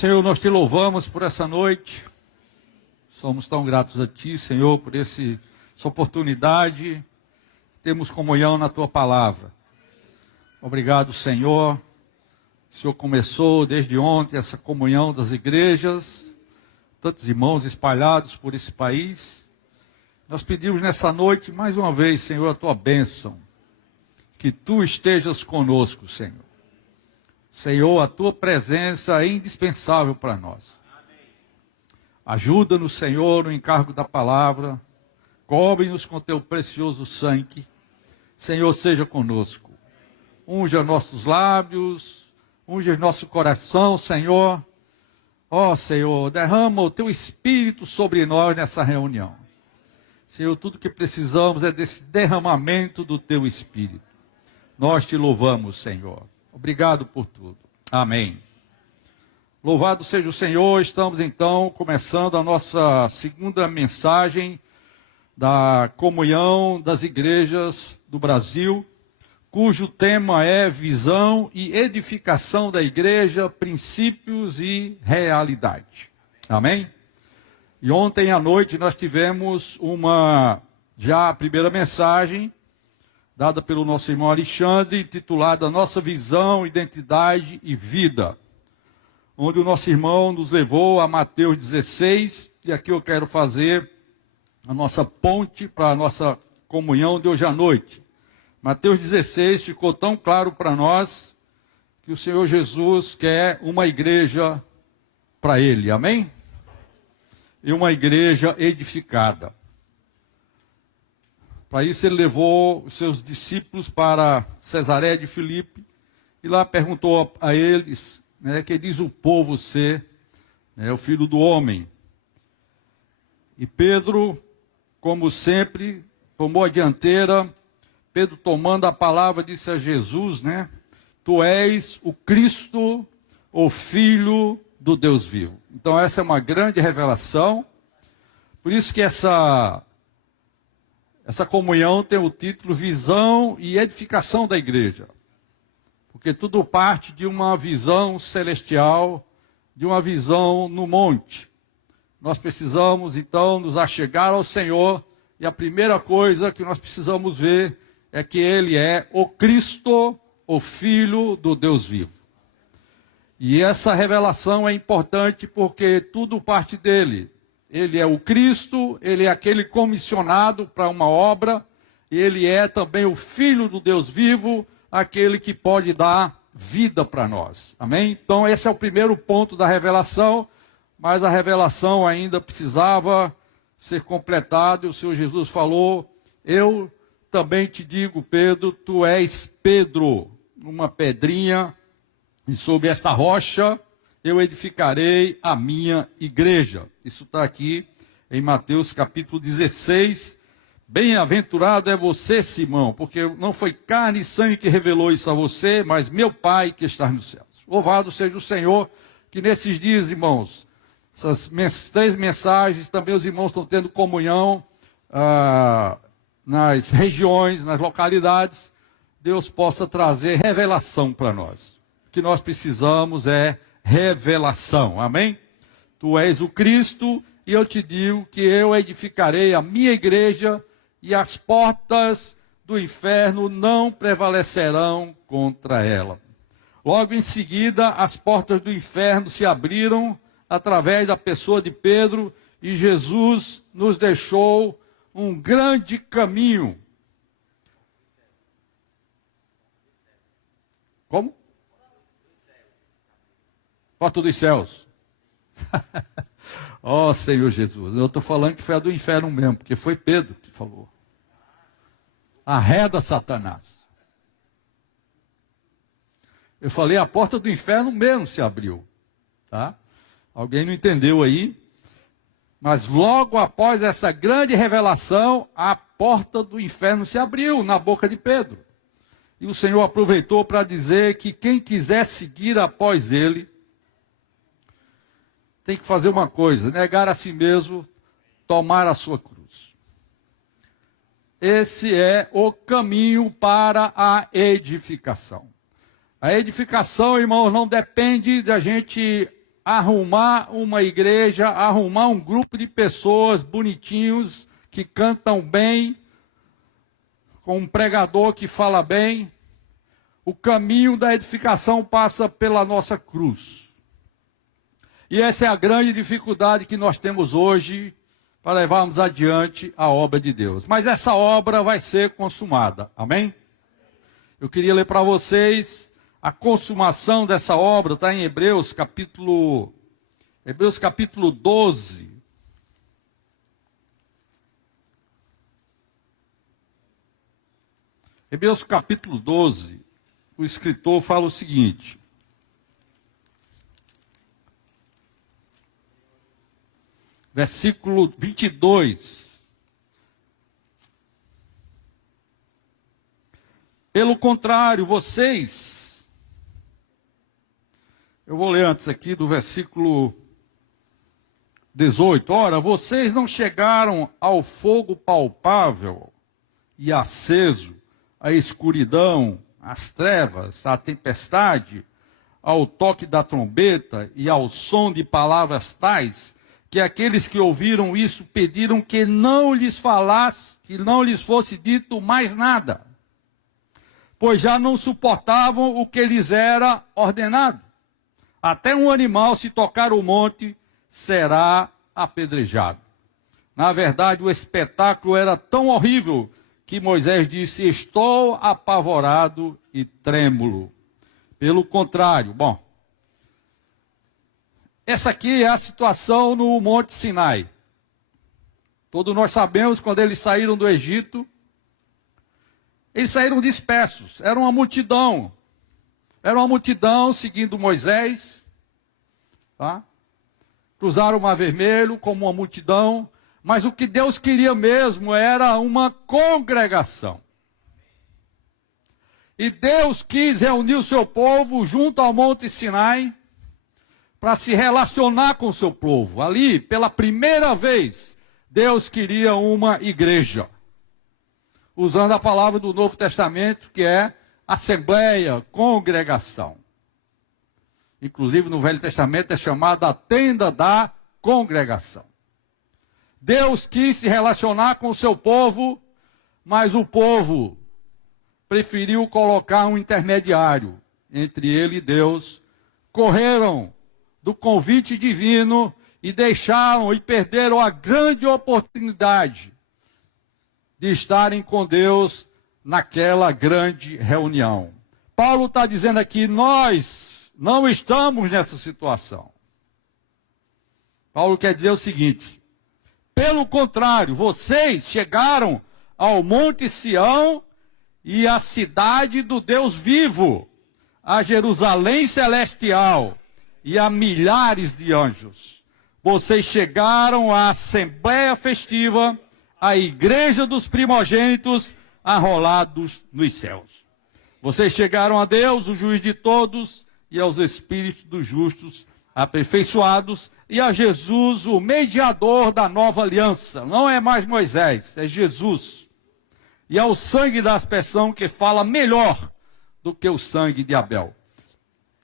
Senhor, nós te louvamos por essa noite. Somos tão gratos a ti, Senhor, por essa oportunidade. Temos comunhão na tua palavra. Obrigado, Senhor. O Senhor começou desde ontem essa comunhão das igrejas, tantos irmãos espalhados por esse país. Nós pedimos nessa noite, mais uma vez, Senhor, a tua bênção. Que tu estejas conosco, Senhor. Senhor, a tua presença é indispensável para nós. Ajuda-nos, Senhor, no encargo da palavra. Cobre-nos com teu precioso sangue. Senhor, seja conosco. Unja nossos lábios, unja nosso coração, Senhor. Ó, Senhor, derrama o teu Espírito sobre nós nessa reunião. Senhor, tudo que precisamos é desse derramamento do teu Espírito. Nós te louvamos, Senhor. Obrigado por tudo. Amém. Louvado seja o Senhor. Estamos então começando a nossa segunda mensagem da comunhão das igrejas do Brasil, cujo tema é visão e edificação da igreja, princípios e realidade. Amém? E ontem à noite nós tivemos a primeira mensagem, dada pelo nosso irmão Alexandre, intitulada Nossa Visão, Identidade e Vida, onde o nosso irmão nos levou a Mateus 16, e aqui eu quero fazer a nossa ponte para a nossa comunhão de hoje à noite. Mateus 16 ficou tão claro para nós que o Senhor Jesus quer uma igreja para Ele, amém? E uma igreja edificada. Para isso ele levou os seus discípulos para Cesareia de Filipe e lá perguntou a eles, que diz o povo ser o filho do homem. E Pedro, como sempre, tomou a dianteira. Pedro, tomando a palavra, disse a Jesus, Tu és o Cristo, o Filho do Deus vivo. Então essa é uma grande revelação. Por isso que essa comunhão tem o título Visão e Edificação da Igreja. Porque tudo parte de uma visão celestial, de uma visão no monte. Nós precisamos, então, nos achegar ao Senhor. E a primeira coisa que nós precisamos ver é que Ele é o Cristo, o Filho do Deus vivo. E essa revelação é importante porque tudo parte dele. Ele é o Cristo, ele é aquele comissionado para uma obra, e ele é também o Filho do Deus vivo, aquele que pode dar vida para nós. Amém? Então esse é o primeiro ponto da revelação, mas a revelação ainda precisava ser completada, e o Senhor Jesus falou, eu também te digo, Pedro, tu és Pedro, uma pedrinha, e sobre esta rocha eu edificarei a minha igreja. Isso está aqui em Mateus capítulo 16. Bem-aventurado é você, Simão, porque não foi carne e sangue que revelou isso a você, mas meu Pai que está nos céus. Louvado seja o Senhor, que nesses dias, irmãos, essas 3 mensagens, também os irmãos estão tendo comunhão nas regiões, nas localidades. Deus possa trazer revelação para nós. O que nós precisamos é revelação, amém? Tu és o Cristo, e eu te digo que eu edificarei a minha igreja, e as portas do inferno não prevalecerão contra ela. Logo em seguida, as portas do inferno se abriram, através da pessoa de Pedro, e Jesus nos deixou um grande caminho. Como? Porta dos céus. Ó Senhor Jesus, eu estou falando que foi a do inferno mesmo, porque foi Pedro que falou. Arreda Satanás. Eu falei, a porta do inferno mesmo se abriu. Tá? Alguém não entendeu aí? Mas logo após essa grande revelação, a porta do inferno se abriu na boca de Pedro. E o Senhor aproveitou para dizer que quem quiser seguir após ele, tem que fazer uma coisa, negar a si mesmo, tomar a sua cruz. Esse é o caminho para a edificação. A edificação, irmãos, não depende da gente arrumar uma igreja, arrumar um grupo de pessoas bonitinhos, que cantam bem, com um pregador que fala bem. O caminho da edificação passa pela nossa cruz. E essa é a grande dificuldade que nós temos hoje para levarmos adiante a obra de Deus. Mas essa obra vai ser consumada. Amém? Eu queria ler para vocês a consumação dessa obra, está em Hebreus capítulo 12. Hebreus capítulo 12, o escritor fala o seguinte: versículo 22. Pelo contrário, vocês... Eu vou ler antes aqui do versículo 18. Ora, vocês não chegaram ao fogo palpável e aceso, à escuridão, às trevas, à tempestade, ao toque da trombeta e ao som de palavras tais, que aqueles que ouviram isso pediram que não lhes falasse, que não lhes fosse dito mais nada, pois já não suportavam o que lhes era ordenado. Até um animal, se tocar o monte, será apedrejado. Na verdade, o espetáculo era tão horrível que Moisés disse: estou apavorado e trêmulo. Pelo contrário, essa aqui é a situação no Monte Sinai. Todos nós sabemos, quando eles saíram do Egito, eles saíram dispersos, era uma multidão. Era uma multidão seguindo Moisés, tá? Cruzaram o Mar Vermelho como uma multidão, mas o que Deus queria mesmo era uma congregação. E Deus quis reunir o seu povo junto ao Monte Sinai para se relacionar com o seu povo. Ali, pela primeira vez, Deus queria uma igreja. Usando a palavra do Novo Testamento, que é assembleia, congregação. Inclusive no Velho Testamento é chamada a tenda da congregação. Deus quis se relacionar com o seu povo, mas o povo preferiu colocar um intermediário entre ele e Deus. Correram do convite divino e deixaram e perderam a grande oportunidade de estarem com Deus naquela grande reunião. Paulo está dizendo aqui: nós não estamos nessa situação. Paulo quer dizer o seguinte: pelo contrário, vocês chegaram ao Monte Sião e à cidade do Deus vivo, a Jerusalém celestial e a milhares de anjos. Vocês chegaram à assembleia festiva, à igreja dos primogênitos, arrolados nos céus. Vocês chegaram a Deus, o juiz de todos, e aos espíritos dos justos aperfeiçoados, e a Jesus, o mediador da nova aliança. Não é mais Moisés, é Jesus. E ao sangue da aspersão, que fala melhor do que o sangue de Abel.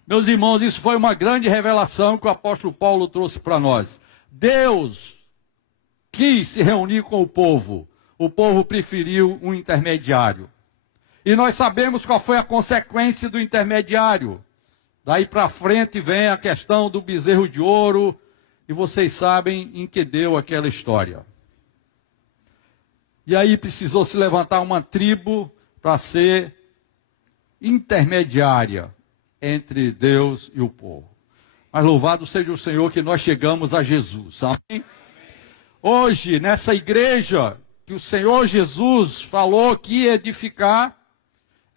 Meus irmãos, isso foi uma grande revelação que o apóstolo Paulo trouxe para nós. Deus quis se reunir com o povo preferiu um intermediário. E nós sabemos qual foi a consequência do intermediário. Daí para frente vem a questão do bezerro de ouro, e vocês sabem em que deu aquela história. E aí precisou se levantar uma tribo para ser intermediária entre Deus e o povo. Mas louvado seja o Senhor que nós chegamos a Jesus. Amém? Hoje, nessa igreja que o Senhor Jesus falou que ia edificar,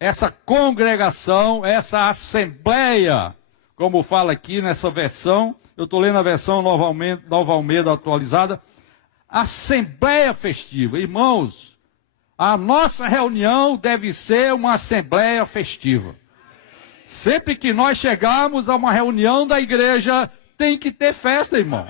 essa congregação, essa assembleia, como fala aqui nessa versão, eu estou lendo a versão Nova Almeida atualizada, assembleia festiva. Irmãos, a nossa reunião deve ser uma assembleia festiva. Sempre que nós chegarmos a uma reunião da igreja, tem que ter festa, irmão.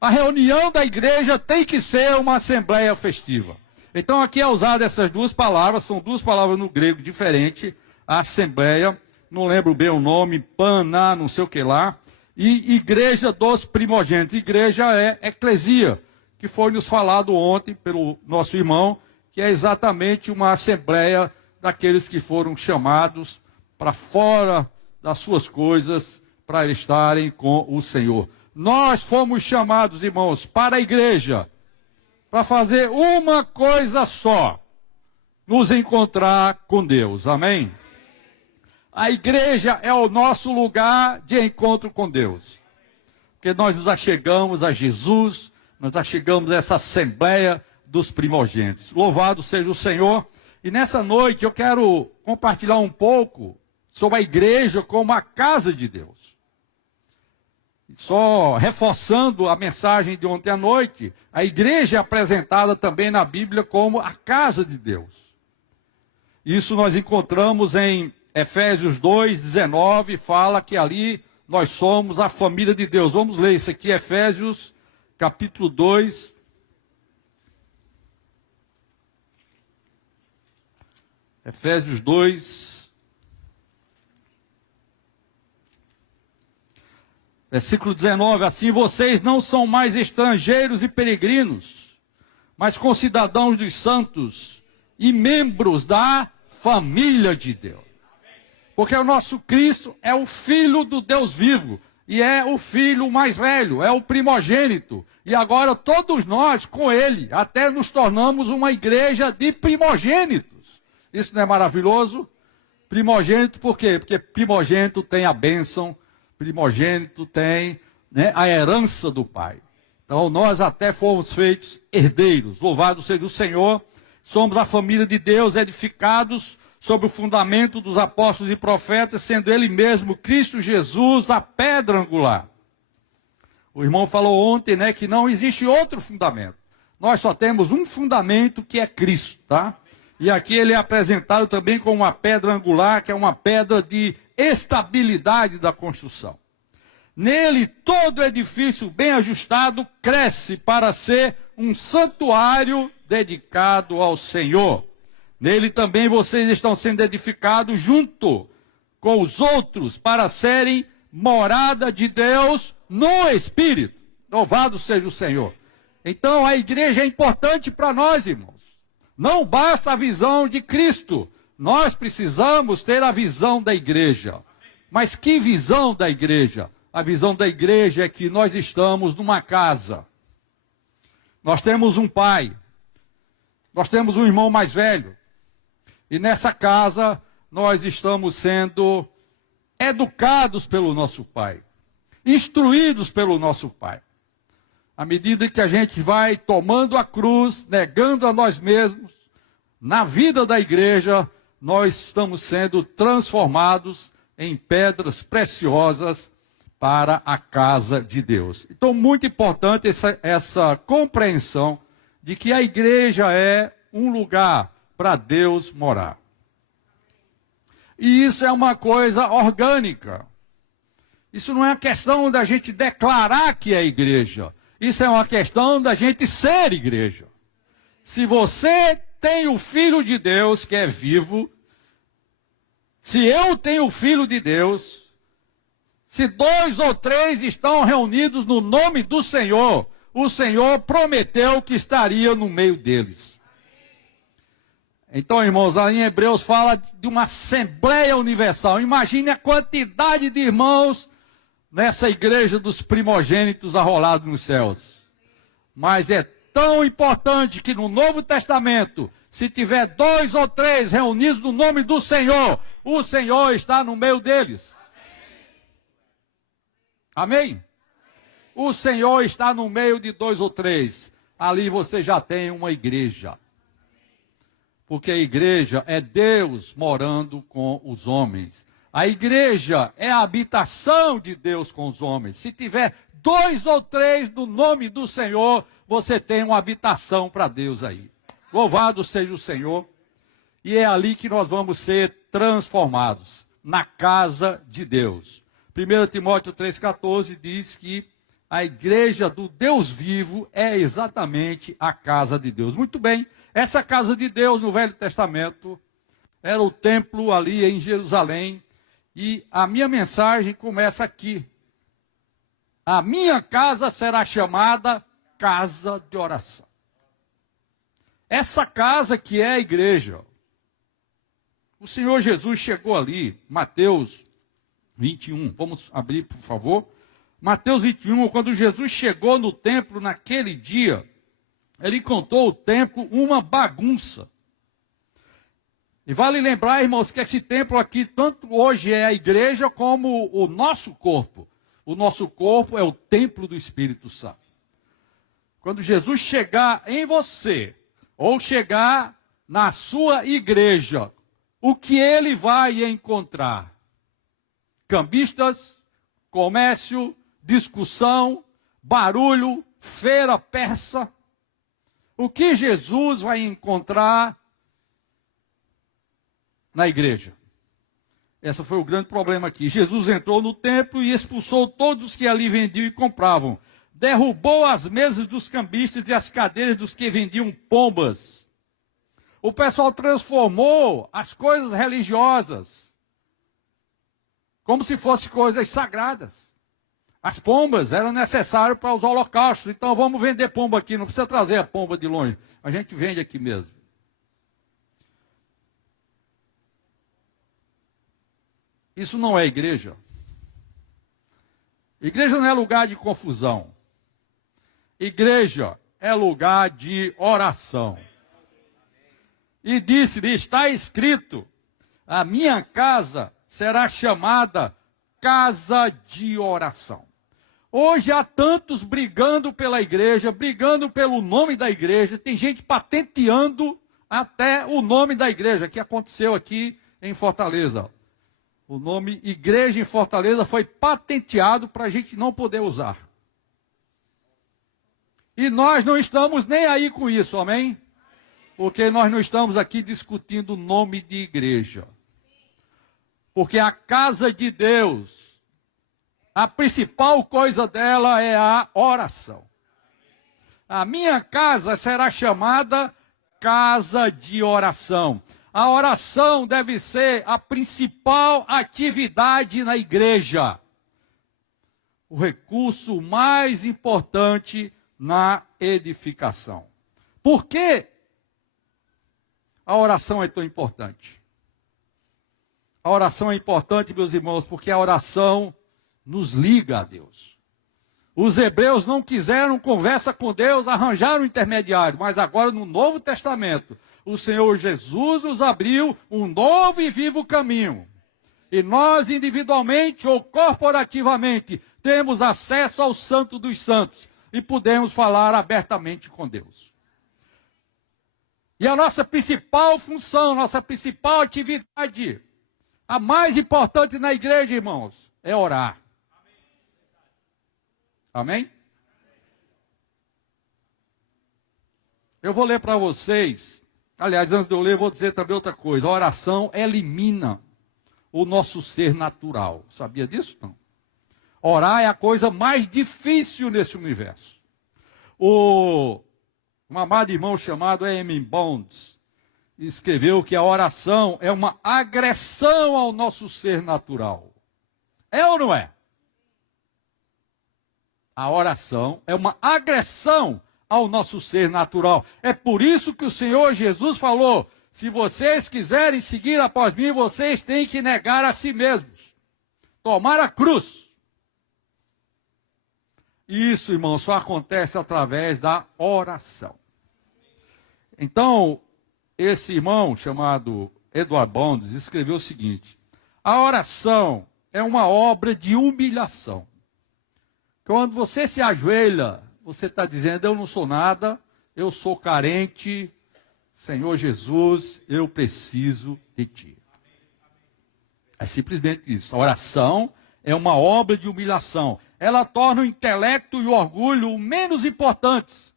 A reunião da igreja tem que ser uma assembleia festiva. Então aqui é usado essas duas palavras, são duas palavras no grego diferentes. A assembleia, não lembro bem o nome, paná, não sei o que lá. e igreja dos primogênitos. Igreja é eclesia, que foi nos falado ontem pelo nosso irmão, que é exatamente uma assembleia daqueles que foram chamados para fora das suas coisas, para estarem com o Senhor. Nós fomos chamados, irmãos, para a igreja, para fazer uma coisa só, nos encontrar com Deus. Amém? A igreja é o nosso lugar de encontro com Deus. Porque nós nos achegamos a Jesus, nós achegamos a essa assembleia dos primogênitos. Louvado seja o Senhor. E nessa noite eu quero compartilhar um pouco sobre a igreja como a casa de Deus. Só reforçando a mensagem de ontem à noite, a igreja é apresentada também na Bíblia como a casa de Deus. Isso nós encontramos em Efésios 2:19, fala que ali nós somos a família de Deus. Vamos ler isso aqui, Efésios capítulo 2. Efésios 2, versículo 19. Assim vocês não são mais estrangeiros e peregrinos, mas concidadãos dos santos e membros da família de Deus. Porque o nosso Cristo é o Filho do Deus vivo, e é o filho mais velho, é o primogênito. E agora todos nós, com ele, até nos tornamos uma igreja de primogênitos. Isso não é maravilhoso? Primogênito por quê? Porque primogênito tem a bênção, primogênito tem, né, a herança do Pai. Então nós até fomos feitos herdeiros. Louvado seja o Senhor. Somos a família de Deus, edificados sobre o fundamento dos apóstolos e profetas, sendo ele mesmo, Cristo Jesus, a pedra angular. O irmão falou ontem, né, que não existe outro fundamento. Nós só temos um fundamento, que é Cristo, tá? E aqui ele é apresentado também como uma pedra angular, que é uma pedra de estabilidade da construção. Nele, todo edifício bem ajustado cresce para ser um santuário dedicado ao Senhor. Nele também vocês estão sendo edificados junto com os outros para serem morada de Deus no Espírito. Louvado seja o Senhor. Então a igreja é importante para nós, irmãos. Não basta a visão de Cristo. Nós precisamos ter a visão da igreja. Mas que visão da igreja? A visão da igreja é que nós estamos numa casa. Nós temos um pai. Nós temos um irmão mais velho. E nessa casa nós estamos sendo educados pelo nosso Pai, instruídos pelo nosso Pai. À medida que a gente vai tomando a cruz, negando a nós mesmos, na vida da igreja, nós estamos sendo transformados em pedras preciosas para a casa de Deus. Então, muito importante essa compreensão de que a igreja é um lugar para Deus morar. E isso é uma coisa orgânica. Isso não é uma questão da gente declarar que é igreja. Isso é uma questão da gente ser igreja. Se você tem o Filho de Deus que é vivo, se eu tenho o Filho de Deus, se 2 ou 3 estão reunidos no nome do Senhor, o Senhor prometeu que estaria no meio deles. Então, irmãos, ali em Hebreus fala de uma Assembleia Universal. Imagine a quantidade de irmãos nessa igreja dos primogênitos arrolados nos céus. Mas é tão importante que no Novo Testamento, se tiver 2 ou 3 reunidos no nome do Senhor, o Senhor está no meio deles. Amém? O Senhor está no meio de 2 ou 3. Ali você já tem uma igreja. Porque a igreja é Deus morando com os homens. A igreja é a habitação de Deus com os homens. Se tiver 2 ou 3 no nome do Senhor, você tem uma habitação para Deus aí. Louvado seja o Senhor. E é ali que nós vamos ser transformados, na casa de Deus. 1 Timóteo 3,14 diz que a igreja do Deus vivo é exatamente a casa de Deus. Muito bem, essa casa de Deus no Velho Testamento era o templo ali em Jerusalém. E a minha mensagem começa aqui. A minha casa será chamada casa de oração. Essa casa que é a igreja. O Senhor Jesus chegou ali, Mateus 21. Vamos abrir, por favor. Mateus 21, quando Jesus chegou no templo naquele dia, ele encontrou o templo uma bagunça. E vale lembrar, irmãos, que esse templo aqui, tanto hoje é a igreja como o nosso corpo. O nosso corpo é o templo do Espírito Santo. Quando Jesus chegar em você, ou chegar na sua igreja, o que ele vai encontrar? Cambistas, comércio, discussão, barulho, feira persa. O que Jesus vai encontrar na igreja? Esse foi o grande problema aqui. Jesus entrou no templo e expulsou todos os que ali vendiam e compravam. Derrubou as mesas dos cambistas e as cadeiras dos que vendiam pombas. O pessoal transformou as coisas religiosas como se fossem coisas sagradas. As pombas eram necessárias para os holocaustos. Então vamos vender pomba aqui, não precisa trazer a pomba de longe. A gente vende aqui mesmo. Isso não é igreja. Igreja não é lugar de confusão. Igreja é lugar de oração. E disse-lhe, está escrito, a minha casa será chamada casa de oração. Hoje há tantos brigando pela igreja, brigando pelo nome da igreja, tem gente patenteando até o nome da igreja, que aconteceu aqui em Fortaleza. O nome Igreja em Fortaleza foi patenteado para a gente não poder usar. E nós não estamos nem aí com isso, amém? Porque nós não estamos aqui discutindo o nome de igreja. Porque a casa de Deus, a principal coisa dela é a oração. A minha casa será chamada casa de oração. A oração deve ser a principal atividade na igreja. O recurso mais importante na edificação. Por que a oração é tão importante? A oração é importante, meus irmãos, porque a oração nos liga a Deus. Os hebreus não quiseram conversa com Deus, arranjaram um intermediário, mas agora no Novo Testamento, o Senhor Jesus nos abriu um novo e vivo caminho. E nós, individualmente ou corporativamente, temos acesso ao Santo dos Santos e podemos falar abertamente com Deus. E a nossa principal função, nossa principal atividade, a mais importante na igreja, irmãos, é orar. Amém? Eu vou ler para vocês, aliás, antes de eu ler, eu vou dizer também outra coisa. A oração elimina o nosso ser natural. Sabia disso? Não. Orar é a coisa mais difícil nesse universo. Um amado irmão chamado E.M. Bounds escreveu que a oração é uma agressão ao nosso ser natural. É ou não é? A oração é uma agressão ao nosso ser natural. É por isso que o Senhor Jesus falou, se vocês quiserem seguir após mim, vocês têm que negar a si mesmos. Tomar a cruz. Isso, irmão, só acontece através da oração. Então, esse irmão chamado Edward Bounds escreveu o seguinte: a oração é uma obra de humilhação. Quando você se ajoelha, você está dizendo, eu não sou nada, eu sou carente, Senhor Jesus, eu preciso de Ti. É simplesmente isso. A oração é uma obra de humilhação. Ela torna o intelecto e o orgulho menos importantes.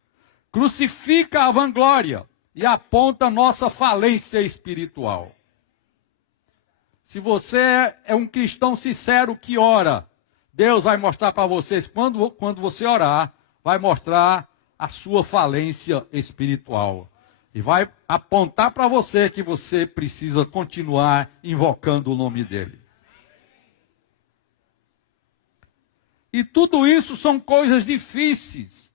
Crucifica a vanglória e aponta a nossa falência espiritual. Se você é um cristão sincero que ora, Deus vai mostrar para vocês, quando você orar, vai mostrar a sua falência espiritual. E vai apontar para você que você precisa continuar invocando o nome dele. E tudo isso são coisas difíceis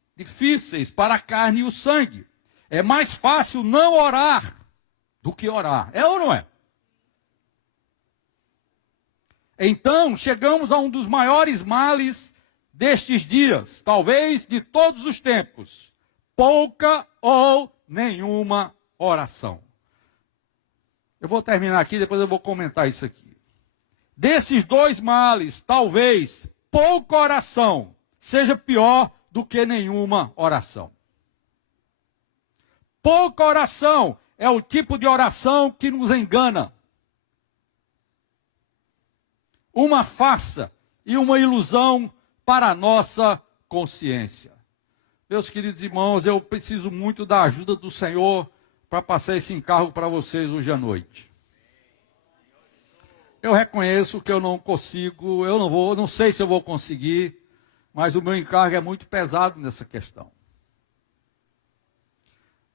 para a carne e o sangue. É mais fácil não orar do que orar. É ou não é? Então, chegamos a um dos maiores males destes dias, talvez de todos os tempos. Pouca ou nenhuma oração. Eu vou terminar aqui, depois eu vou comentar isso aqui. Desses dois males, talvez pouca oração seja pior do que nenhuma oração. Pouca oração é o tipo de oração que nos engana. Uma farsa e uma ilusão para a nossa consciência. Meus queridos irmãos, eu preciso muito da ajuda do Senhor para passar esse encargo para vocês hoje à noite. Eu reconheço que eu não consigo, não sei se eu vou conseguir, mas o meu encargo é muito pesado nessa questão.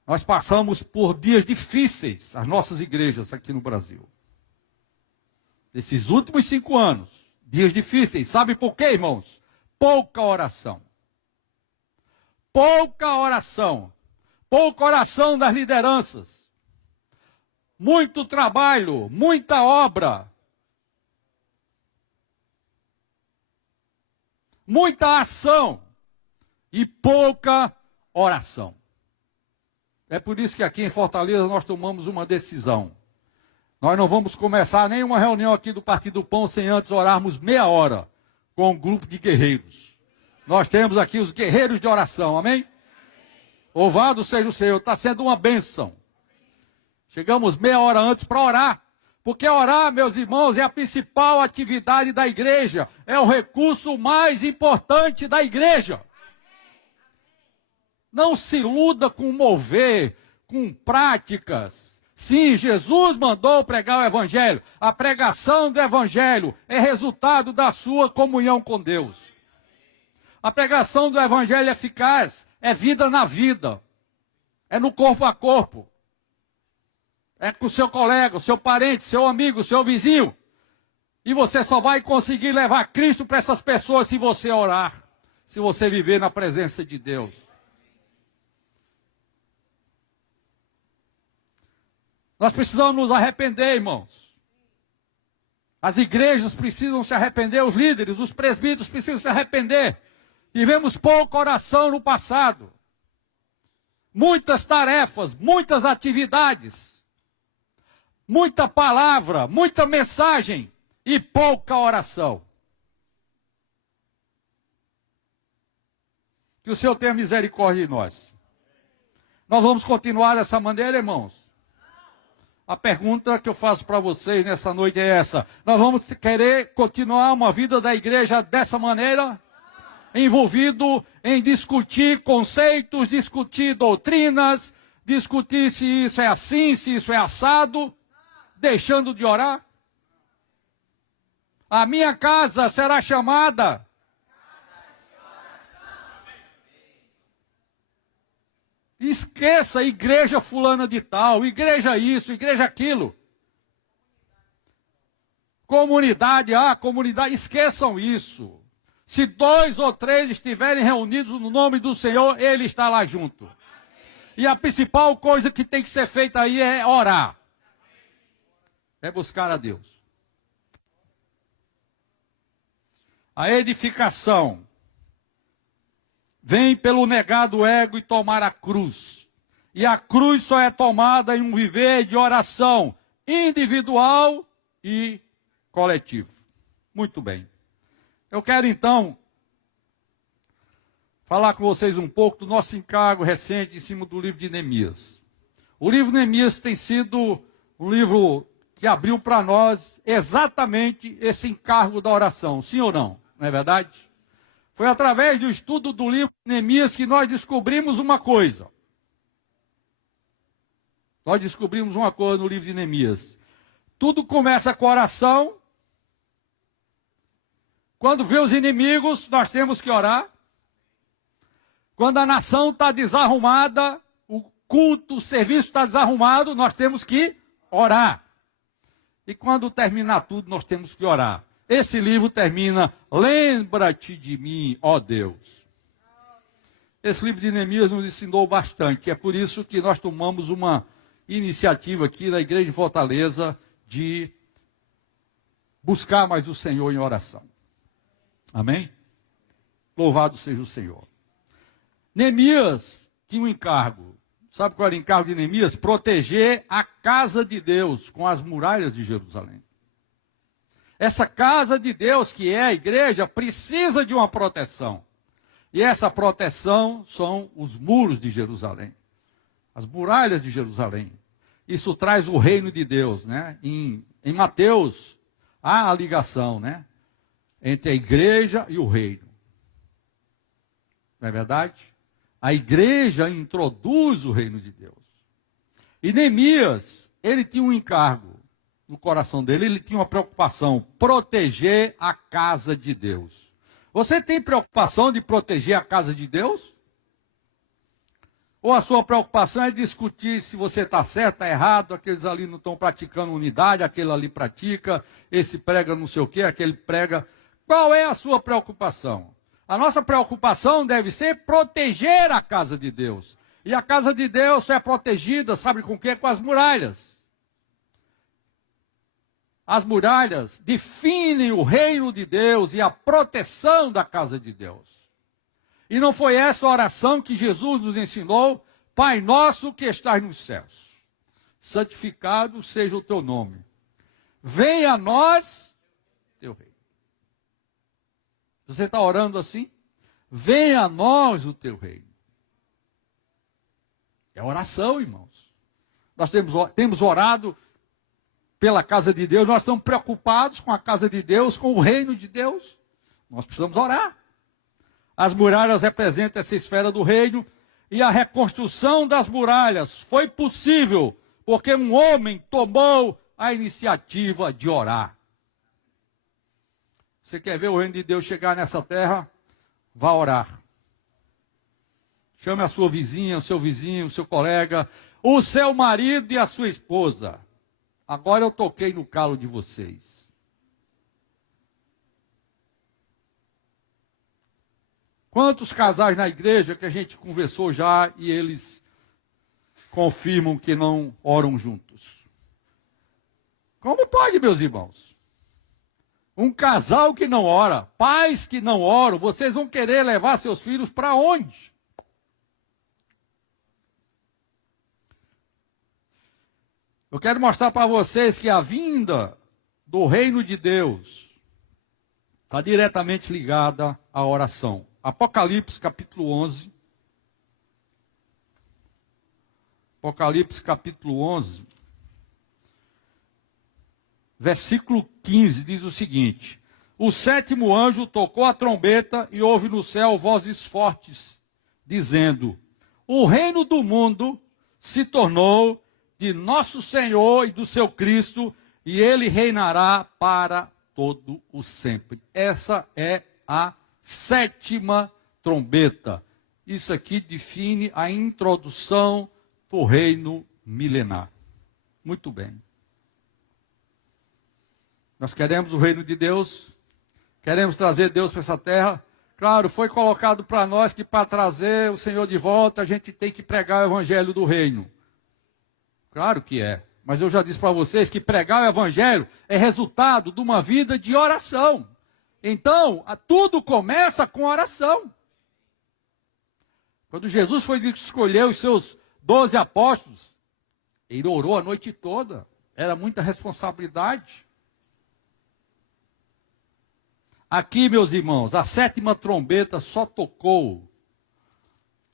Nós passamos por dias difíceis, as nossas igrejas aqui no Brasil. Nesses últimos 5 anos, dias difíceis. Sabe por quê, irmãos? Pouca oração. Pouca oração. Pouca oração das lideranças. Muito trabalho, muita obra. Muita ação e pouca oração. É por isso que aqui em Fortaleza nós tomamos uma decisão. Nós não vamos começar nenhuma reunião aqui do Partido do Pão sem antes orarmos meia hora com um grupo de guerreiros. Nós temos aqui os guerreiros de oração, amém? Louvado seja o Senhor, está sendo uma bênção. Chegamos meia hora antes para orar. Porque orar, meus irmãos, é a principal atividade da igreja. É o recurso mais importante da igreja. Não se iluda com mover, com práticas. Sim, Jesus mandou pregar o evangelho. A pregação do evangelho é resultado da sua comunhão com Deus. A pregação do evangelho é eficaz, é vida na vida. É no corpo a corpo. É com o seu colega, o seu parente, seu amigo, seu vizinho. E você só vai conseguir levar Cristo para essas pessoas se você orar. Se você viver na presença de Deus. Nós precisamos nos arrepender, irmãos. As igrejas precisam se arrepender, os líderes, os presbíteros precisam se arrepender. Tivemos pouca oração no passado. Muitas tarefas, muitas atividades. Muita palavra, muita mensagem e pouca oração. Que o Senhor tenha misericórdia de nós. Nós vamos continuar dessa maneira, irmãos? A pergunta que eu faço para vocês nessa noite é essa. Nós vamos querer continuar uma vida da igreja dessa maneira? Envolvido em discutir conceitos, discutir doutrinas, discutir se isso é assim, se isso é assado, deixando de orar? A minha casa será chamada esqueça igreja fulana de tal, igreja isso, igreja aquilo. Comunidade, comunidade, esqueçam isso. Se 2 ou 3 estiverem reunidos no nome do Senhor, Ele está lá junto. E a principal coisa que tem que ser feita aí é orar. É buscar a Deus. A edificação vem pelo negar do ego e tomar a cruz. E a cruz só é tomada em um viver de oração individual e coletivo. Muito bem. Eu quero então falar com vocês um pouco do nosso encargo recente em cima do livro de Neemias. O livro de Neemias tem sido um livro que abriu para nós exatamente esse encargo da oração. Sim ou não? Não é verdade? Foi através do estudo do livro de Neemias que nós descobrimos uma coisa. Nós descobrimos uma coisa no livro de Neemias. Tudo começa com oração. Quando vê os inimigos, nós temos que orar. Quando a nação está desarrumada, o culto, o serviço está desarrumado, nós temos que orar. E quando terminar tudo, nós temos que orar. esse livro termina: lembra-te de mim, ó Deus. Esse livro de Neemias nos ensinou bastante. É por isso que nós tomamos uma iniciativa aqui na Igreja de Fortaleza de buscar mais o Senhor em oração. Amém? Louvado seja o Senhor. Neemias tinha um encargo. Sabe qual era o encargo de Neemias? Proteger a casa de Deus com as muralhas de Jerusalém. Essa casa de Deus, que é a igreja, precisa de uma proteção. E essa proteção são os muros de Jerusalém. As muralhas de Jerusalém. Isso traz o reino de Deus, né? Em Mateus, há a ligação, né? Entre a igreja e o reino. Não é verdade? A igreja introduz o reino de Deus. E Neemias, ele tinha um encargo no coração dele, ele tinha uma preocupação: proteger a casa de Deus. Você tem preocupação de proteger a casa de Deus? Ou a sua preocupação é discutir se você está certo, está errado, aqueles ali não estão praticando unidade, aquele ali pratica, esse prega não sei o quê, aquele prega. Qual é a sua preocupação? A nossa preocupação deve ser proteger a casa de Deus. E a casa de Deus é protegida, sabe com o quê? Com as muralhas. As muralhas definem o reino de Deus e a proteção da casa de Deus. E não foi essa oração que Jesus nos ensinou: Pai nosso que estás nos céus, santificado seja o teu nome. Venha a nós teu reino. Você está orando assim? Venha a nós o teu reino. É oração, irmãos. Nós temos orado pela casa de Deus, nós estamos preocupados com a casa de Deus, com o reino de Deus. Nós precisamos orar. As muralhas representam essa esfera do reino, e a reconstrução das muralhas foi possível porque um homem tomou a iniciativa de orar. Você quer ver o reino de Deus chegar nessa terra? Vá orar. Chame a sua vizinha, o seu vizinho, o seu colega, o seu marido e a sua esposa. Agora eu toquei no calo de vocês. Quantos casais na igreja que a gente conversou já e eles confirmam que não oram juntos? Como pode, meus irmãos? Um casal que não ora, pais que não oram, vocês vão querer levar seus filhos para onde? Eu quero mostrar para vocês que a vinda do reino de Deus está diretamente ligada à oração. Apocalipse capítulo 11. Apocalipse capítulo 11. Versículo 15 diz o seguinte: o sétimo anjo tocou a trombeta e houve no céu vozes fortes, dizendo: o reino do mundo se tornou de nosso Senhor e do seu Cristo, e ele reinará para todo o sempre. Essa é a sétima trombeta. Isso aqui define a introdução do reino milenar. Muito bem. Nós queremos o reino de Deus, queremos trazer Deus para essa terra. Claro, foi colocado para nós que para trazer o Senhor de volta, a gente tem que pregar o evangelho do reino. Claro que é, mas eu já disse para vocês que pregar o evangelho é resultado de uma vida de oração. Então, tudo começa com oração. Quando Jesus foi escolher os seus 12 apóstolos, ele orou a noite toda. Era muita responsabilidade. Aqui, meus irmãos, a sétima trombeta só tocou.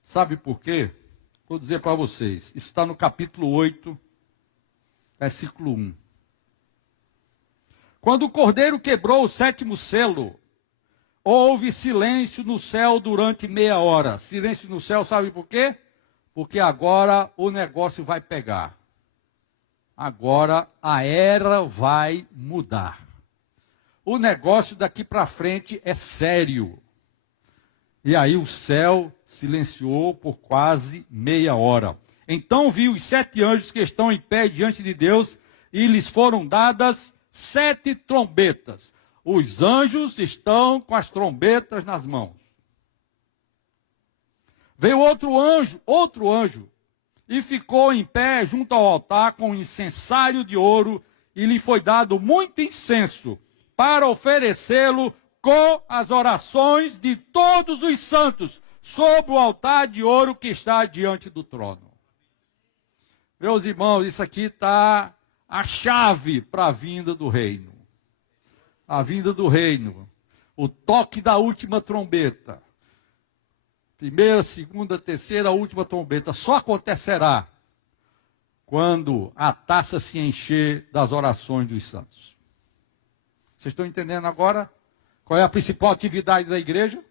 Sabe por quê? Vou dizer para vocês. Isso está no capítulo 8, versículo 1. Quando o cordeiro quebrou o sétimo selo, houve silêncio no céu durante meia hora. Silêncio no céu, sabe por quê? Porque agora o negócio vai pegar. Agora a era vai mudar. O negócio daqui para frente é sério. E aí o céu silenciou por quase meia hora. Então vi os 7 anjos que estão em pé diante de Deus, e lhes foram dadas 7 trombetas. Os anjos estão com as trombetas nas mãos. Veio outro anjo, e ficou em pé junto ao altar com um incensário de ouro, e lhe foi dado muito incenso para oferecê-lo com as orações de todos os santos sobre o altar de ouro que está diante do trono. Meus irmãos, isso aqui está a chave para a vinda do reino. A vinda do reino. O toque da última trombeta. Primeira, segunda, terceira, última trombeta. Só acontecerá quando a taça se encher das orações dos santos. Vocês estão entendendo agora qual é a principal atividade da igreja?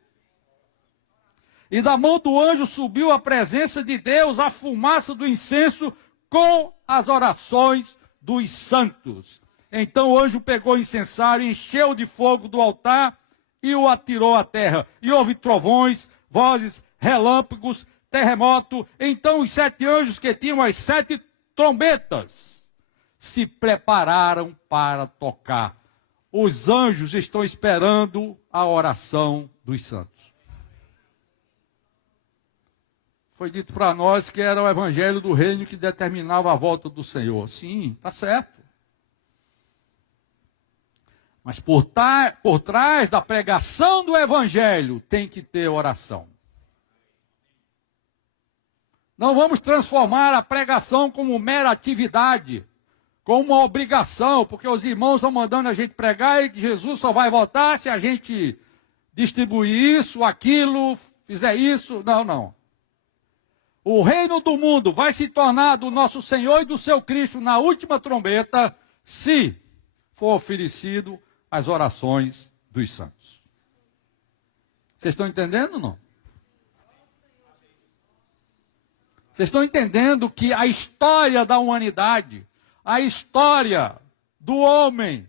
E da mão do anjo subiu a presença de Deus, a fumaça do incenso com as orações dos santos. Então o anjo pegou o incensário, encheu de fogo do altar e o atirou à terra. E houve trovões, vozes, relâmpagos, terremoto. Então os 7 anjos que tinham as 7 trombetas se prepararam para tocar. Os anjos estão esperando a oração dos santos. Foi dito para nós que era o evangelho do reino que determinava a volta do Senhor. Sim, está certo. Mas por trás da pregação do evangelho tem que ter oração. Não vamos transformar a pregação como mera atividade, como uma obrigação, porque os irmãos estão mandando a gente pregar e que Jesus só vai voltar se a gente distribuir isso, aquilo, fizer isso. Não, não. O reino do mundo vai se tornar do nosso Senhor e do seu Cristo na última trombeta, se for oferecido as orações dos santos. Vocês estão entendendo ou não? Vocês estão entendendo que a história da humanidade, a história do homem,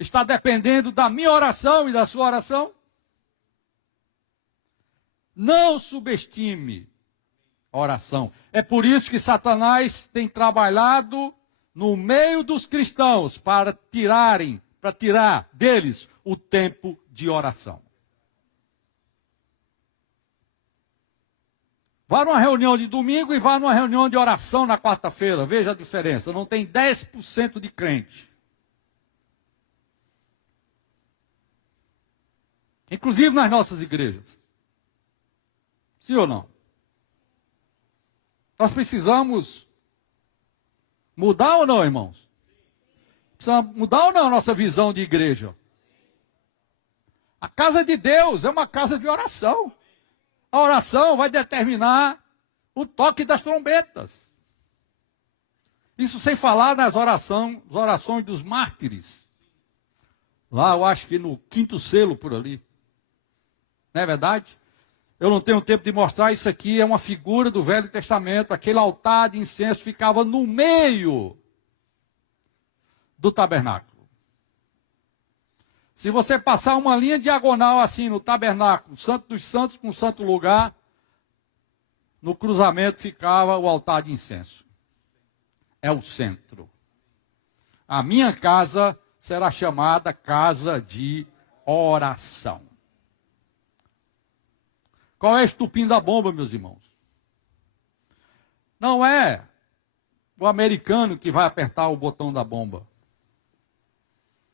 está dependendo da minha oração e da sua oração? Não subestime a oração. É por isso que Satanás tem trabalhado no meio dos cristãos para tirar deles o tempo de oração. Vá numa reunião de domingo e vá numa reunião de oração na quarta-feira. Veja a diferença. Não tem 10% de crente. Inclusive nas nossas igrejas. Sim ou não? Nós precisamos mudar ou não, irmãos? Precisamos mudar ou não a nossa visão de igreja? A casa de Deus é uma casa de oração. A oração vai determinar o toque das trombetas. Isso sem falar nas orações dos mártires. Lá, eu acho que no 5º selo por ali. Não é verdade? Eu não tenho tempo de mostrar, isso aqui é uma figura do Velho Testamento. Aquele altar de incenso ficava no meio do tabernáculo. Se você passar uma linha diagonal assim no tabernáculo, Santo dos Santos com o Santo Lugar, no cruzamento ficava o altar de incenso. É o centro. A minha casa será chamada casa de oração. Qual é o estupim da bomba, meus irmãos? Não é o americano que vai apertar o botão da bomba.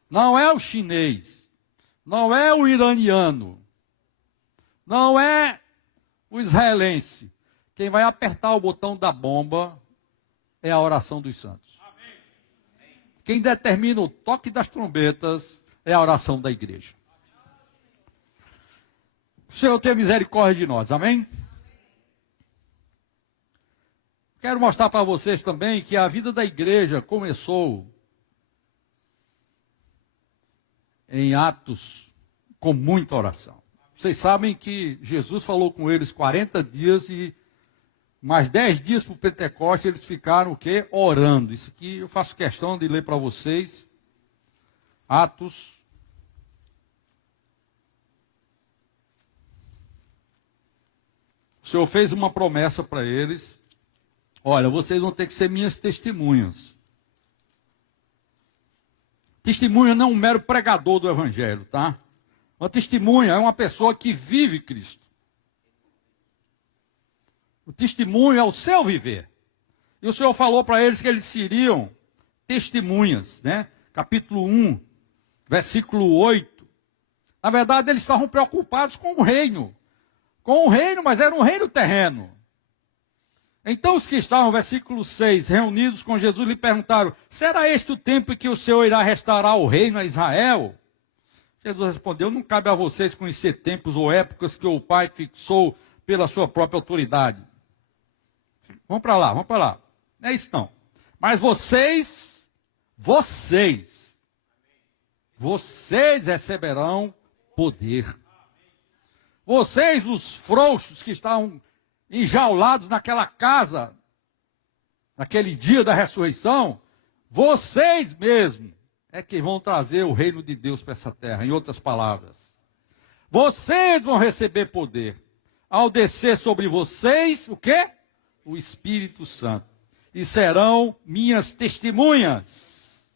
Não é o chinês. Não é o iraniano. Não é o israelense. Quem vai apertar o botão da bomba é a oração dos santos. Quem determina o toque das trombetas é a oração da igreja. O Senhor tenha misericórdia de nós, amém? Quero mostrar para vocês também que a vida da igreja começou em Atos com muita oração. Vocês sabem que Jesus falou com eles 40 dias e mais 10 dias para o Pentecostes eles ficaram o quê? Orando. Isso aqui eu faço questão de ler para vocês. Atos. O Senhor fez uma promessa para eles. Olha, vocês vão ter que ser minhas testemunhas. Testemunha não é um mero pregador do evangelho, tá? Uma testemunha é uma pessoa que vive Cristo. O testemunho é o seu viver. E o Senhor falou para eles que eles seriam testemunhas, né? Capítulo 1, versículo 8. Na verdade, eles estavam preocupados com o reino. Com o reino, mas era um reino terreno. Então os que estavam, versículo 6, reunidos com Jesus, lhe perguntaram: será este o tempo em que o Senhor irá restaurar o reino a Israel? Jesus respondeu: não cabe a vocês conhecer tempos ou épocas que o Pai fixou pela sua própria autoridade. Vamos para lá, vamos para lá. Não é isso não. Mas vocês receberão poder. Vocês, os frouxos que estavam enjaulados naquela casa, naquele dia da ressurreição, vocês mesmos é que vão trazer o reino de Deus para essa terra. Em outras palavras, vocês vão receber poder ao descer sobre vocês, o quê? O Espírito Santo. E serão minhas testemunhas,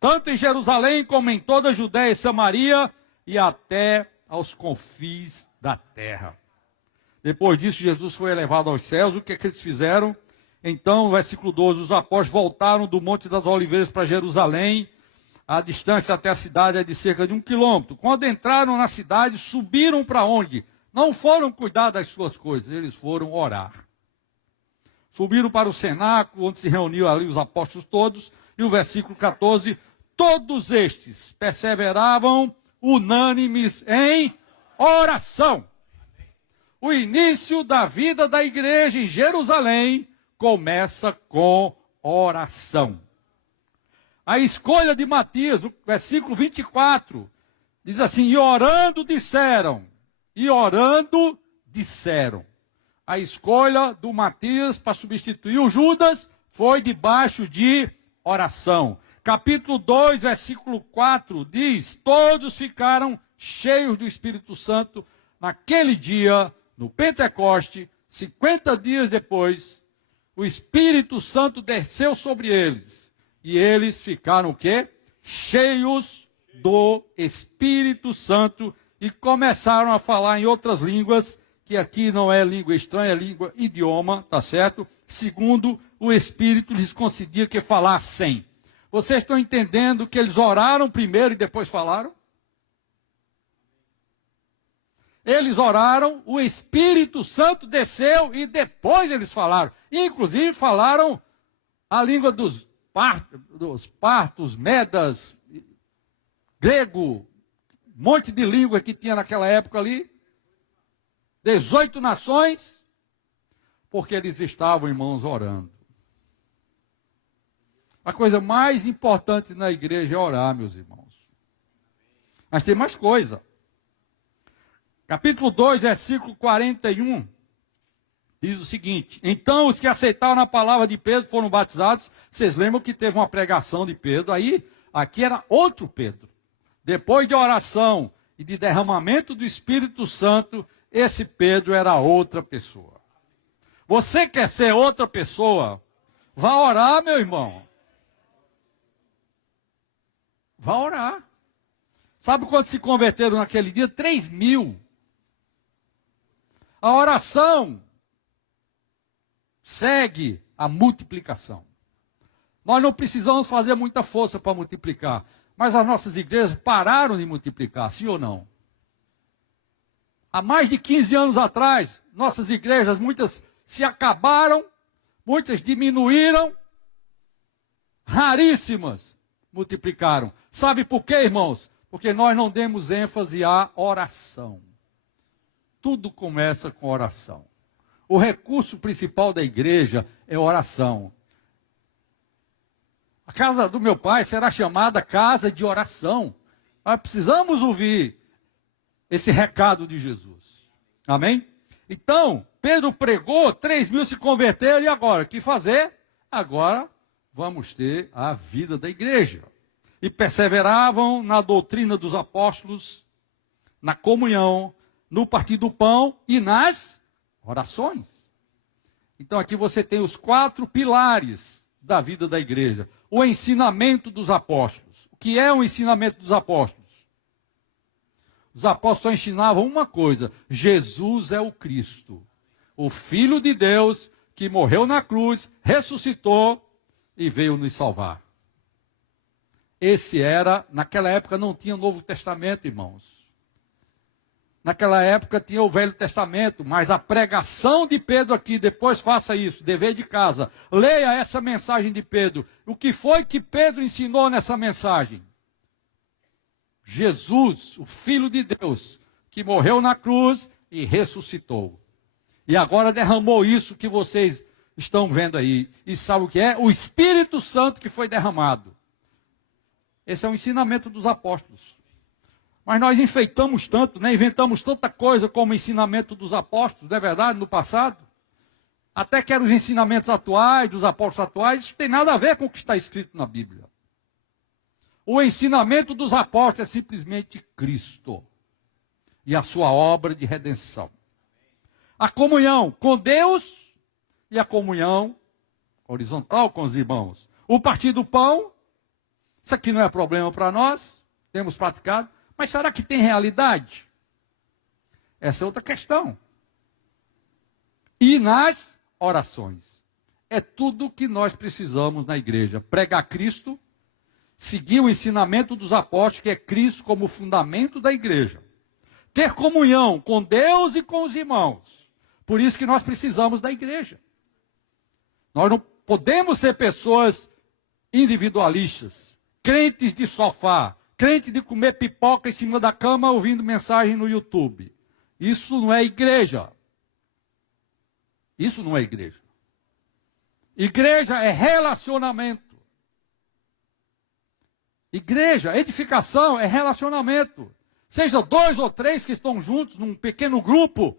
tanto em Jerusalém como em toda a Judéia e Samaria e até aos confins da terra. Depois disso, Jesus foi elevado aos céus. O que é que eles fizeram? Então, no versículo 12, os apóstolos voltaram do Monte das Oliveiras para Jerusalém. A distância até a cidade é de cerca de 1 quilômetro. Quando entraram na cidade, subiram para onde? Não foram cuidar das suas coisas, eles foram orar. Subiram para o cenáculo, onde se reuniam ali os apóstolos todos. E o versículo 14, todos estes perseveravam unânimes em oração. O início da vida da igreja em Jerusalém começa com oração. A escolha de Matias, no versículo 24, diz assim: e orando disseram. A escolha do Matias para substituir o Judas foi debaixo de oração. Capítulo 2, versículo 4 diz: todos ficaram cheios do Espírito Santo naquele dia, no Pentecoste. 50 dias depois, o Espírito Santo desceu sobre eles. E eles ficaram o quê? Cheios do Espírito Santo e começaram a falar em outras línguas, que aqui não é língua estranha, é língua, idioma, tá certo? Segundo o Espírito lhes concedia que falassem. Vocês estão entendendo que eles oraram primeiro e depois falaram? Eles oraram, o Espírito Santo desceu e depois eles falaram. Inclusive falaram a língua dos partos, medas, grego, um monte de língua que tinha naquela época ali. 18 nações, porque eles estavam, irmãos, orando. A coisa mais importante na igreja é orar, meus irmãos. Mas tem mais coisa. Capítulo 2, versículo 41, diz o seguinte: então os que aceitaram a palavra de Pedro foram batizados. Vocês lembram que teve uma pregação de Pedro, aí, aqui era outro Pedro. Depois de oração e de derramamento do Espírito Santo, esse Pedro era outra pessoa. Você quer ser outra pessoa? Vá orar, meu irmão. Vá orar. Sabe quantos se converteram naquele dia? 3.000. A oração segue a multiplicação. Nós não precisamos fazer muita força para multiplicar, mas as nossas igrejas pararam de multiplicar, sim ou não? Há mais de 15 anos atrás, nossas igrejas, muitas se acabaram, muitas diminuíram, raríssimas multiplicaram. Sabe por quê, irmãos? Porque nós não demos ênfase à oração. Tudo começa com oração. O recurso principal da igreja é oração. A casa do meu pai será chamada casa de oração. Nós precisamos ouvir esse recado de Jesus. Amém? Então, Pedro pregou, 3.000 se converteram, e agora? O que fazer? Agora vamos ter a vida da igreja. E perseveravam na doutrina dos apóstolos, na comunhão, no partir do pão e nas orações. Então aqui você tem os 4 pilares da vida da igreja. O ensinamento dos apóstolos. O que é o ensinamento dos apóstolos? Os apóstolos só ensinavam uma coisa: Jesus é o Cristo, o Filho de Deus, que morreu na cruz, ressuscitou e veio nos salvar. Naquela época não tinha o Novo Testamento, irmãos. Naquela época tinha o Velho Testamento, mas a pregação de Pedro aqui, depois faça isso, dever de casa. Leia essa mensagem de Pedro. O que foi que Pedro ensinou nessa mensagem? Jesus, o Filho de Deus, que morreu na cruz e ressuscitou. E agora derramou isso que vocês estão vendo aí. E sabe o que é? O Espírito Santo que foi derramado. Esse é o ensinamento dos apóstolos. Mas nós enfeitamos tanto, né? Inventamos tanta coisa como o ensinamento dos apóstolos, não é verdade, no passado? Até que eram os ensinamentos atuais, dos apóstolos atuais, isso tem nada a ver com o que está escrito na Bíblia. O ensinamento dos apóstolos é simplesmente Cristo e a sua obra de redenção. A comunhão com Deus e a comunhão horizontal com os irmãos. O partir do pão, isso aqui não é problema para nós, temos praticado. Mas será que tem realidade? Essa é outra questão. E nas orações. É tudo o que nós precisamos na igreja. Pregar Cristo, seguir o ensinamento dos apóstolos, que é Cristo como fundamento da igreja. Ter comunhão com Deus e com os irmãos. Por isso que nós precisamos da igreja. Nós não podemos ser pessoas individualistas, crentes de sofá, crente de comer pipoca em cima da cama ouvindo mensagem no YouTube. Isso não é igreja. Isso não é igreja. Igreja é relacionamento. Igreja, edificação é relacionamento. Seja 2 ou 3 que estão juntos num pequeno grupo,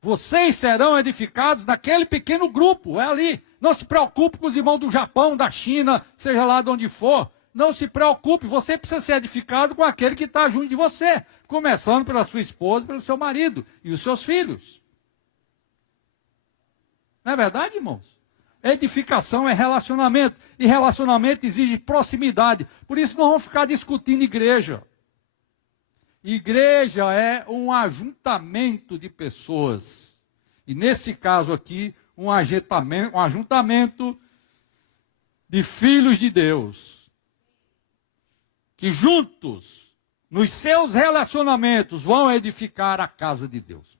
vocês serão edificados naquele pequeno grupo, é ali. Não se preocupe com os irmãos do Japão, da China, seja lá de onde for. Não se preocupe, você precisa ser edificado com aquele que está junto de você. Começando pela sua esposa, pelo seu marido e os seus filhos. Não é verdade, irmãos? Edificação é relacionamento. E relacionamento exige proximidade. Por isso não vamos ficar discutindo igreja. Igreja é um ajuntamento de pessoas. E nesse caso aqui, um ajuntamento de filhos de Deus. Que juntos, nos seus relacionamentos, vão edificar a casa de Deus.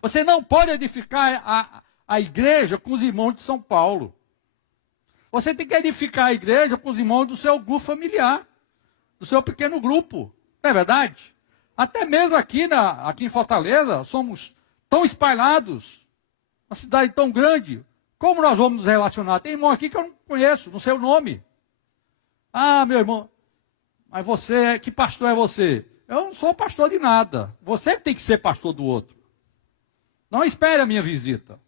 Você não pode edificar a igreja com os irmãos de São Paulo. Você tem que edificar a igreja com os irmãos do seu grupo familiar, do seu pequeno grupo. Não é verdade? Até mesmo aqui em Fortaleza, somos tão espalhados, uma cidade tão grande. Como nós vamos nos relacionar? Tem irmão aqui que eu não conheço, não sei o nome. Ah, meu irmão, mas você, que pastor é você? Eu não sou pastor de nada. Você tem que ser pastor do outro. Não espere a minha visita.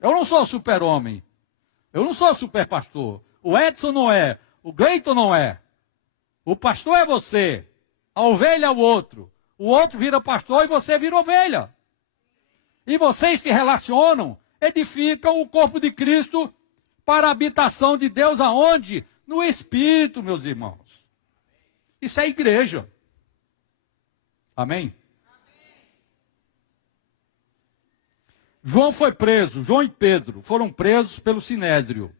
Eu não sou super-homem. Eu não sou super-pastor. O Edson não é. O Gleiton não é. O pastor é você. A ovelha é o outro. O outro vira pastor e você vira ovelha. E vocês se relacionam, edificam o corpo de Cristo para a habitação de Deus aonde? No Espírito, meus irmãos. Isso é igreja. Amém? João foi preso, João e Pedro foram presos pelo Sinédrio.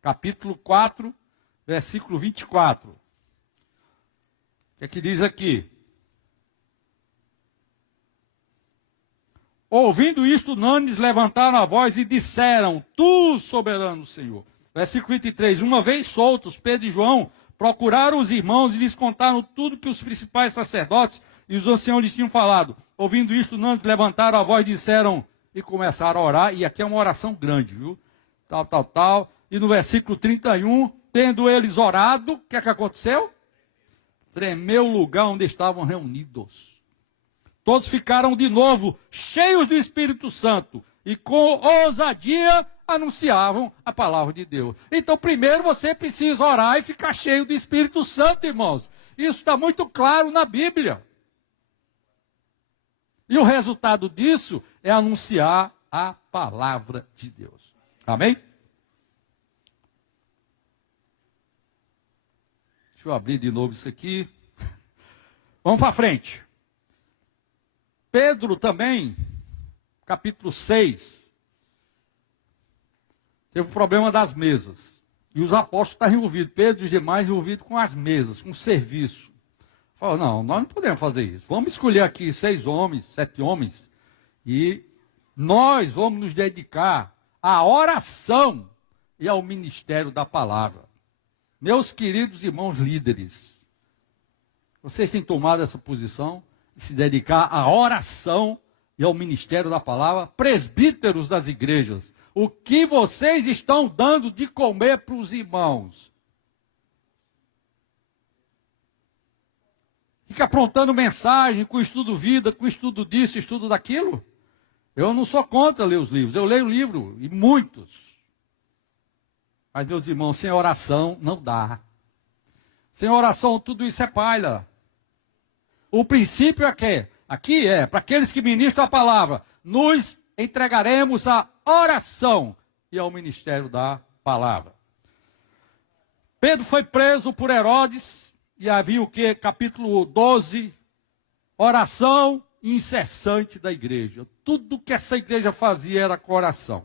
Capítulo 4, versículo 24. O que é que diz aqui? Ouvindo isto, unânimes levantaram a voz e disseram: Tu, soberano Senhor. Versículo 23. Uma vez soltos, Pedro e João procuraram os irmãos e lhes contaram tudo que os principais sacerdotes e os anciãos lhes tinham falado. Ouvindo isto, unânimes levantaram a voz e disseram, e começaram a orar. E aqui é uma oração grande, viu? Tal. E no versículo 31, tendo eles orado, o que é que aconteceu? Tremeu o lugar onde estavam reunidos. Todos ficaram de novo cheios do Espírito Santo e com ousadia anunciavam a palavra de Deus. Então, primeiro você precisa orar e ficar cheio do Espírito Santo, irmãos. Isso está muito claro na Bíblia. E o resultado disso é anunciar a palavra de Deus. Amém? Deixa eu abrir de novo isso aqui. Vamos para frente. Pedro também, capítulo 6, teve o problema das mesas. E os apóstolos estavam envolvidos, Pedro e os demais envolvidos com as mesas, com o serviço. Falou, não, nós não podemos fazer isso. Vamos escolher aqui 6 homens, 7 homens, e nós vamos nos dedicar à oração e ao ministério da palavra. Meus queridos irmãos líderes, vocês têm tomado essa posição de se dedicar à oração e ao ministério da palavra? Presbíteros das igrejas, o que vocês estão dando de comer para os irmãos? Fica aprontando mensagem com estudo vida, com estudo disso, estudo daquilo? Eu não sou contra ler os livros, eu leio livro, e muitos. Mas, meus irmãos, sem oração não dá. Sem oração tudo isso é palha. O princípio é que, aqui é, para aqueles que ministram a palavra, nos entregaremos à oração e ao ministério da palavra. Pedro foi preso por Herodes, e havia o que? Capítulo 12, oração incessante da igreja. Tudo que essa igreja fazia era com oração.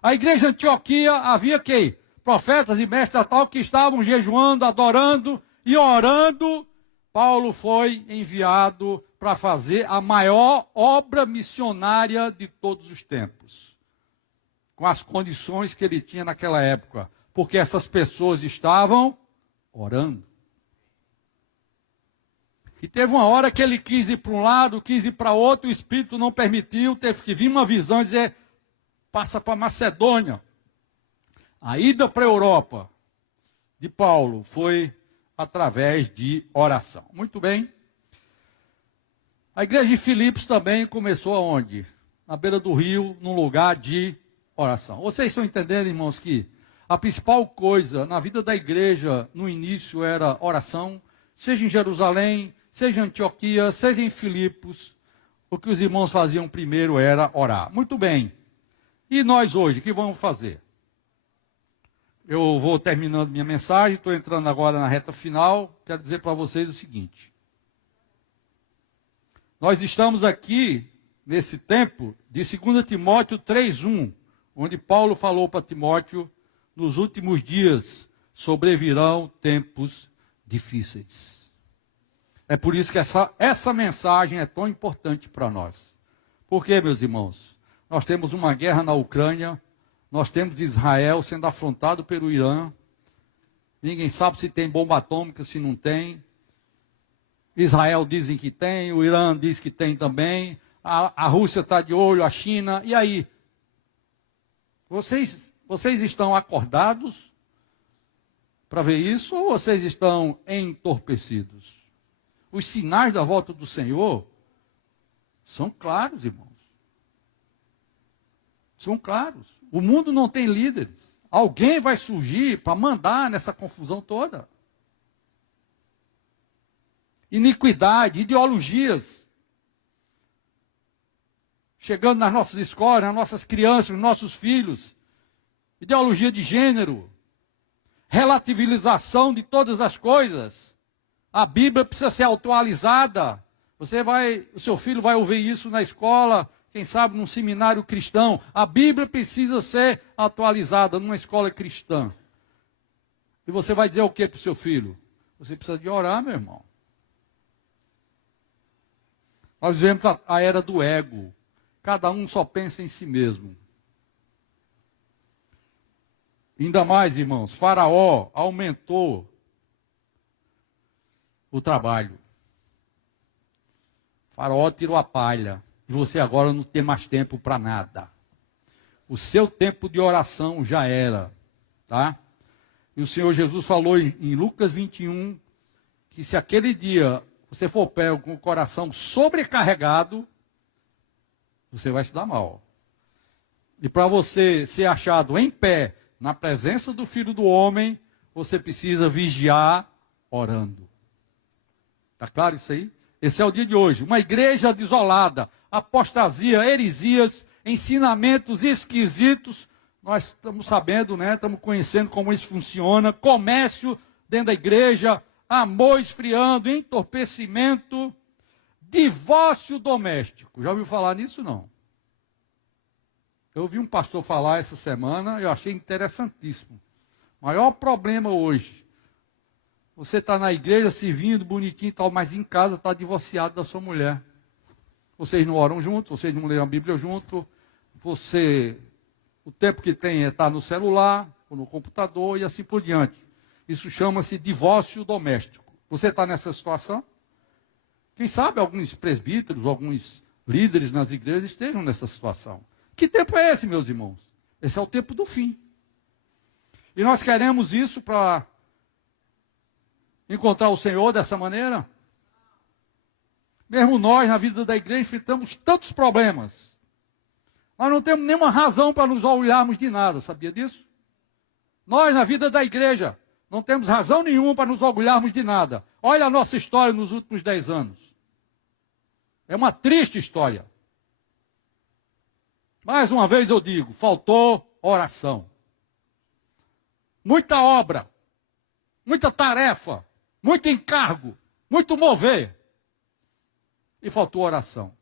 A igreja de Antioquia havia que? Profetas e mestres tal que estavam jejuando, adorando e orando. Paulo foi enviado para fazer a maior obra missionária de todos os tempos. Com as condições que ele tinha naquela época. Porque essas pessoas estavam orando. E teve uma hora que ele quis ir para um lado, quis ir para outro, o Espírito não permitiu, teve que vir uma visão e dizer, passa para Macedônia. A ida para a Europa de Paulo foi através de oração. Muito bem. A igreja de Filipos também começou aonde? Na beira do rio, num lugar de oração. Vocês estão entendendo, irmãos, que a principal coisa na vida da igreja no início era oração, seja em Jerusalém, seja em Antioquia, seja em Filipos, o que os irmãos faziam primeiro era orar. Muito bem. E nós hoje, o que vamos fazer? Eu vou terminando minha mensagem, estou entrando agora na reta final, quero dizer para vocês o seguinte. Nós estamos aqui, nesse tempo, de 2 Timóteo 3:1, onde Paulo falou para Timóteo, nos últimos dias sobrevirão tempos difíceis. É por isso que essa mensagem é tão importante para nós. Por quê, meus irmãos? Nós temos uma guerra na Ucrânia, nós temos Israel sendo afrontado pelo Irã, ninguém sabe se tem bomba atômica, se não tem. Israel dizem que tem, o Irã diz que tem também, a Rússia está de olho, a China, e aí? Vocês estão acordados para ver isso ou vocês estão entorpecidos? Os sinais da volta do Senhor são claros, irmãos. São claros. O mundo não tem líderes. Alguém vai surgir para mandar nessa confusão toda. Iniquidade, ideologias. Chegando nas nossas escolas, nas nossas crianças, nos nossos filhos. Ideologia de gênero. Relativização de todas as coisas. A Bíblia precisa ser atualizada. O seu filho vai ouvir isso na escola, quem sabe num seminário cristão. A Bíblia precisa ser atualizada numa escola cristã. E você vai dizer o que para o seu filho? Você precisa de orar, meu irmão. Nós vivemos a era do ego. Cada um só pensa em si mesmo. Ainda mais, irmãos, Faraó aumentou o trabalho. Faraó tirou a palha. E você agora não tem mais tempo para nada. O seu tempo de oração já era. Tá? E o Senhor Jesus falou em Lucas 21, que se aquele dia você for pego com o coração sobrecarregado, você vai se dar mal. E para você ser achado em pé, na presença do Filho do Homem, você precisa vigiar orando. Está claro isso aí? Esse é o dia de hoje. Uma igreja desolada, apostasia, heresias, ensinamentos esquisitos, nós estamos sabendo, né? Estamos conhecendo como isso funciona. Comércio dentro da igreja, amor esfriando, entorpecimento, divórcio doméstico. Já ouviu falar nisso, não? Eu ouvi um pastor falar essa semana, eu achei interessantíssimo. O maior problema hoje, você está na igreja servindo, bonitinho e tal, mas em casa está divorciado da sua mulher. Vocês não oram juntos, vocês não leem a Bíblia junto, o tempo que tem é estar no celular, ou no computador e assim por diante. Isso chama-se divórcio doméstico. Você está nessa situação? Quem sabe alguns presbíteros, alguns líderes nas igrejas estejam nessa situação. Que tempo é esse, meus irmãos? Esse é o tempo do fim. E nós queremos isso para encontrar o Senhor dessa maneira? Mesmo nós, na vida da igreja, enfrentamos tantos problemas. Nós não temos nenhuma razão para nos olharmos de nada, sabia disso? Nós, na vida da igreja, não temos razão nenhuma para nos orgulharmos de nada. Olha a nossa história nos últimos 10 anos. É uma triste história. Mais uma vez eu digo, faltou oração. Muita obra, muita tarefa, muito encargo, muito mover. E faltou oração.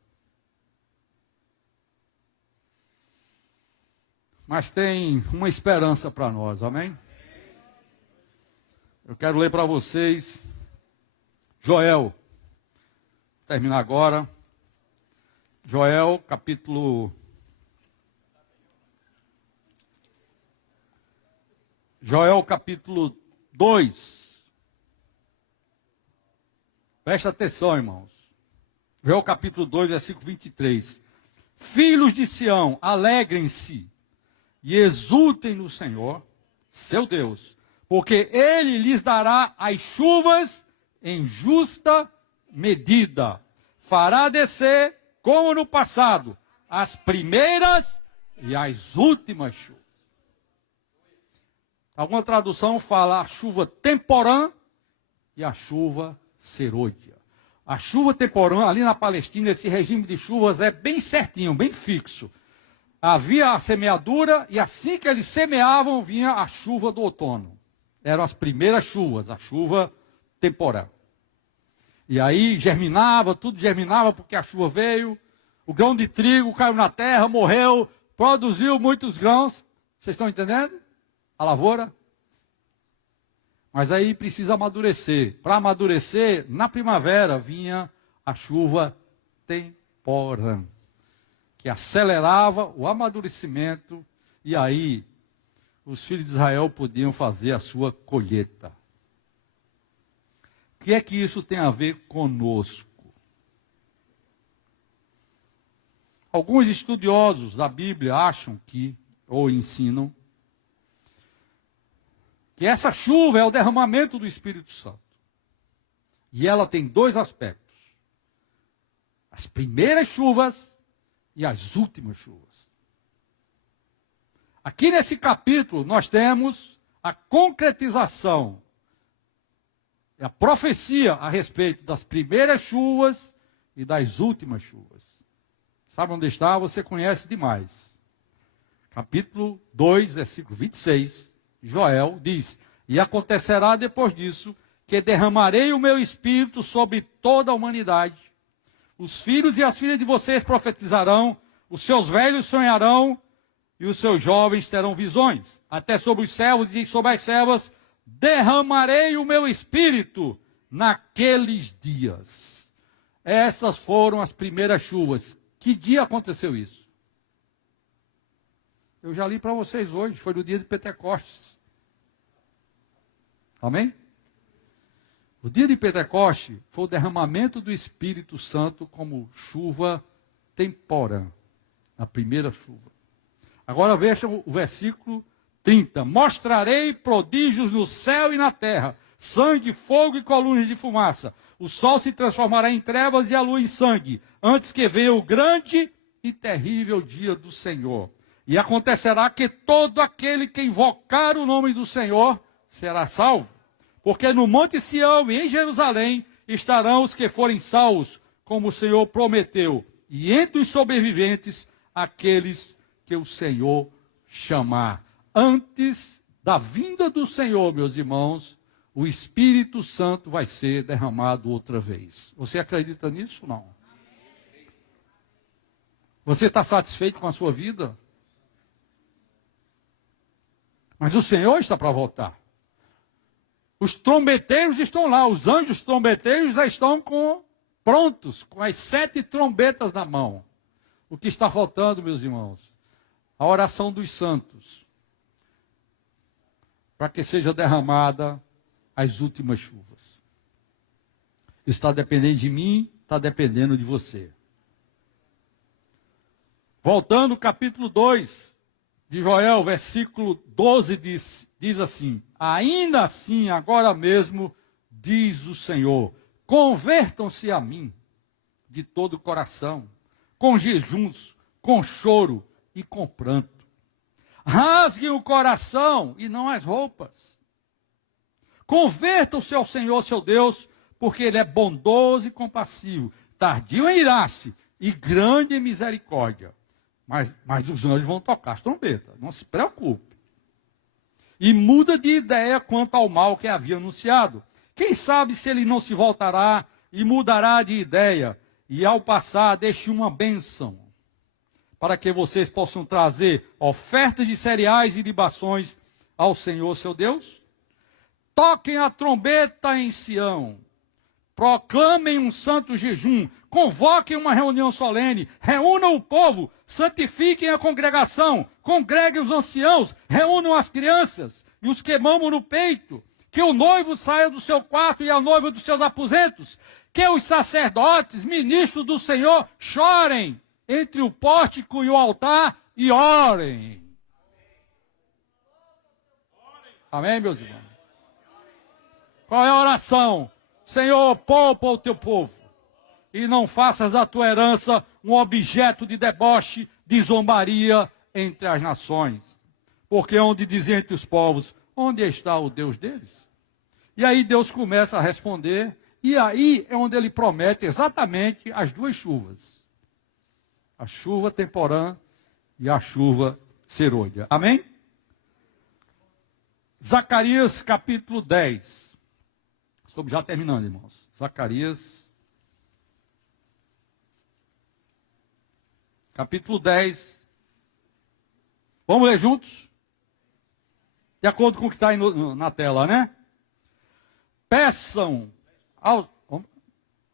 Mas tem uma esperança para nós, amém? Eu quero ler para vocês Joel. Vou terminar agora. Joel, capítulo 2. Presta atenção, irmãos. Joel capítulo 2, versículo 23. Filhos de Sião, alegrem-se e exultem no Senhor, seu Deus, porque Ele lhes dará as chuvas em justa medida. Fará descer, como no passado, as primeiras e as últimas chuvas. Alguma tradução fala a chuva temporã e a chuva serôdia. A chuva temporã, ali na Palestina, esse regime de chuvas é bem certinho, bem fixo. Havia a semeadura e assim que eles semeavam, vinha a chuva do outono. Eram as primeiras chuvas, a chuva temporã. E aí germinava, tudo germinava porque a chuva veio. O grão de trigo caiu na terra, morreu, produziu muitos grãos. Vocês estão entendendo? A lavoura. Mas aí precisa amadurecer. Para amadurecer, na primavera vinha a chuva temporã, que acelerava o amadurecimento, e aí os filhos de Israel podiam fazer a sua colheita. O que é que isso tem a ver conosco? Alguns estudiosos da Bíblia acham que, ou ensinam, que essa chuva é o derramamento do Espírito Santo. E ela tem dois aspectos: as primeiras chuvas e as últimas chuvas. Aqui nesse capítulo nós temos a concretização, a profecia a respeito das primeiras chuvas e das últimas chuvas. Sabe onde está? Você conhece demais. Capítulo 2, versículo 26. Joel diz: e acontecerá depois disso, que derramarei o meu espírito sobre toda a humanidade. Os filhos e as filhas de vocês profetizarão, os seus velhos sonharão, e os seus jovens terão visões. Até sobre os servos e sobre as servas derramarei o meu espírito naqueles dias. Essas foram as primeiras chuvas. Que dia aconteceu isso? Eu já li para vocês hoje, foi no dia de Pentecostes. Amém? O dia de Pentecostes foi o derramamento do Espírito Santo como chuva temporã, a primeira chuva. Agora vejam o versículo 30. Mostrarei prodígios no céu e na terra, sangue, fogo e colunas de fumaça. O sol se transformará em trevas e a lua em sangue, antes que venha o grande e terrível dia do Senhor. E acontecerá que todo aquele que invocar o nome do Senhor será salvo. Porque no Monte Sião e em Jerusalém estarão os que forem salvos, como o Senhor prometeu. E entre os sobreviventes, aqueles que o Senhor chamar. Antes da vinda do Senhor, meus irmãos, o Espírito Santo vai ser derramado outra vez. Você acredita nisso ou não? Você está satisfeito com a sua vida? Mas o Senhor está para voltar. Os trombeteiros estão lá, os anjos trombeteiros já estão prontos, com as 7 trombetas na mão. O que está faltando, meus irmãos? A oração dos santos, para que seja derramada as últimas chuvas. Está dependendo de mim, está dependendo de você. Voltando ao capítulo 2 de Joel, versículo 12 diz assim: ainda assim, agora mesmo, diz o Senhor, convertam-se a mim de todo o coração, com jejuns, com choro e com pranto. Rasguem o coração e não as roupas. Convertam-se ao Senhor, seu Deus, porque Ele é bondoso e compassivo, tardio em irar-se e grande em misericórdia. Mas os anjos vão tocar as trombetas, não se preocupe. E muda de ideia quanto ao mal que havia anunciado. Quem sabe se ele não se voltará e mudará de ideia, e ao passar deixe uma bênção, para que vocês possam trazer ofertas de cereais e libações ao Senhor, seu Deus? Toquem a trombeta em Sião, proclamem um santo jejum, convoquem uma reunião solene, reúnam o povo, santifiquem a congregação, congreguem os anciãos, reúnam as crianças e os que mamam no peito, que o noivo saia do seu quarto e a noiva dos seus aposentos, que os sacerdotes, ministros do Senhor, chorem entre o pórtico e o altar e orem. Amém, meus irmãos? Qual é a oração? Senhor, poupa o teu povo, e não faças a tua herança um objeto de deboche, de zombaria entre as nações. Porque onde dizem entre os povos, onde está o Deus deles? E aí Deus começa a responder, e aí é onde ele promete exatamente as 2 chuvas. A chuva temporã e a chuva serôdia. Amém? Zacarias capítulo 10. Estamos já terminando, irmãos. Zacarias, capítulo 10. Vamos ler juntos? De acordo com o que está aí na tela, né? Peçam ao...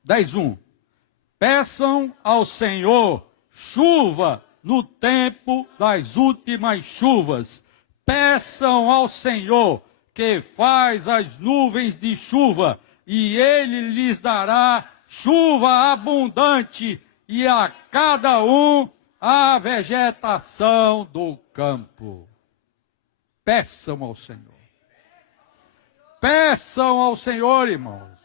10:1. Peçam ao Senhor chuva no tempo das últimas chuvas. Peçam ao Senhor que faz as nuvens de chuva, e Ele lhes dará chuva abundante, e a cada um a vegetação do campo. Peçam ao Senhor. Peçam ao Senhor, irmãos.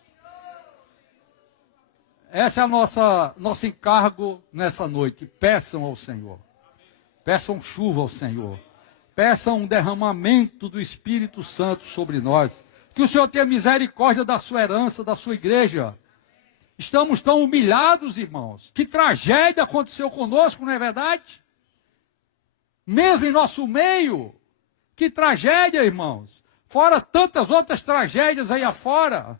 Esse é o nosso encargo nessa noite. Peçam ao Senhor. Peçam chuva ao Senhor. Peçam um derramamento do Espírito Santo sobre nós. Que o Senhor tenha misericórdia da sua herança, da sua igreja. Estamos tão humilhados, irmãos. Que tragédia aconteceu conosco, não é verdade? Mesmo em nosso meio. Que tragédia, irmãos. Fora tantas outras tragédias aí afora.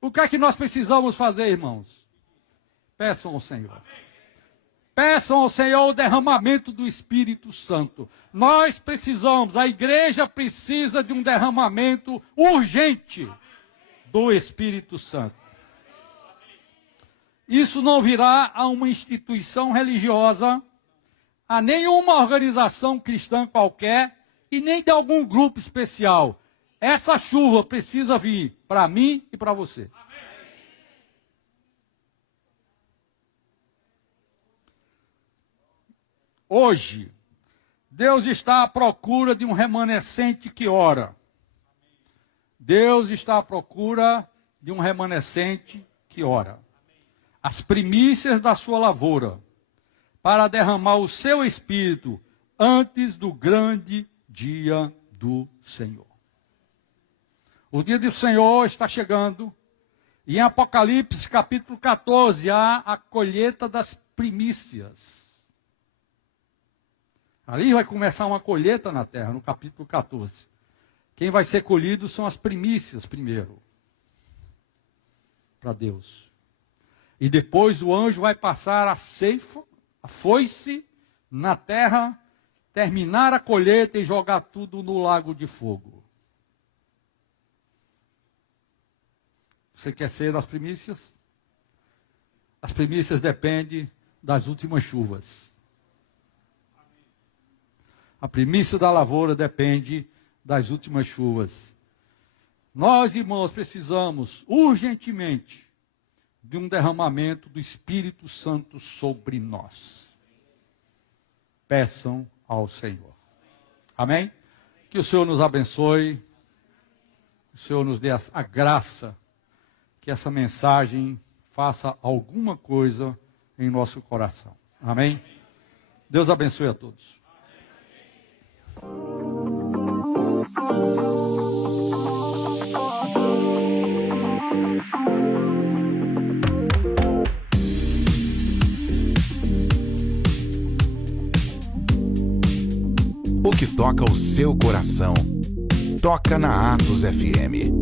O que é que nós precisamos fazer, irmãos? Peçam ao Senhor. Peçam ao Senhor o derramamento do Espírito Santo. Nós precisamos, a igreja precisa de um derramamento urgente do Espírito Santo. Isso não virá a uma instituição religiosa, a nenhuma organização cristã qualquer e nem de algum grupo especial. Essa chuva precisa vir para mim e para você. Hoje, Deus está à procura de um remanescente que ora. Deus está à procura de um remanescente que ora. As primícias da sua lavoura, para derramar o seu espírito antes do grande dia do Senhor. O dia do Senhor está chegando, e em Apocalipse capítulo 14 há a colheita das primícias. Ali vai começar uma colheita na terra, no capítulo 14. Quem vai ser colhido são as primícias primeiro, para Deus. E depois o anjo vai passar a ceifa, a foice, na terra, terminar a colheita e jogar tudo no lago de fogo. Você quer ser das primícias? As primícias dependem das últimas chuvas. A primícia da lavoura depende das últimas chuvas. Nós, irmãos, precisamos urgentemente de um derramamento do Espírito Santo sobre nós. Peçam ao Senhor. Amém? Que o Senhor nos abençoe. Que o Senhor nos dê a graça que essa mensagem faça alguma coisa em nosso coração. Amém? Deus abençoe a todos. O que toca o seu coração, toca na Atos FM.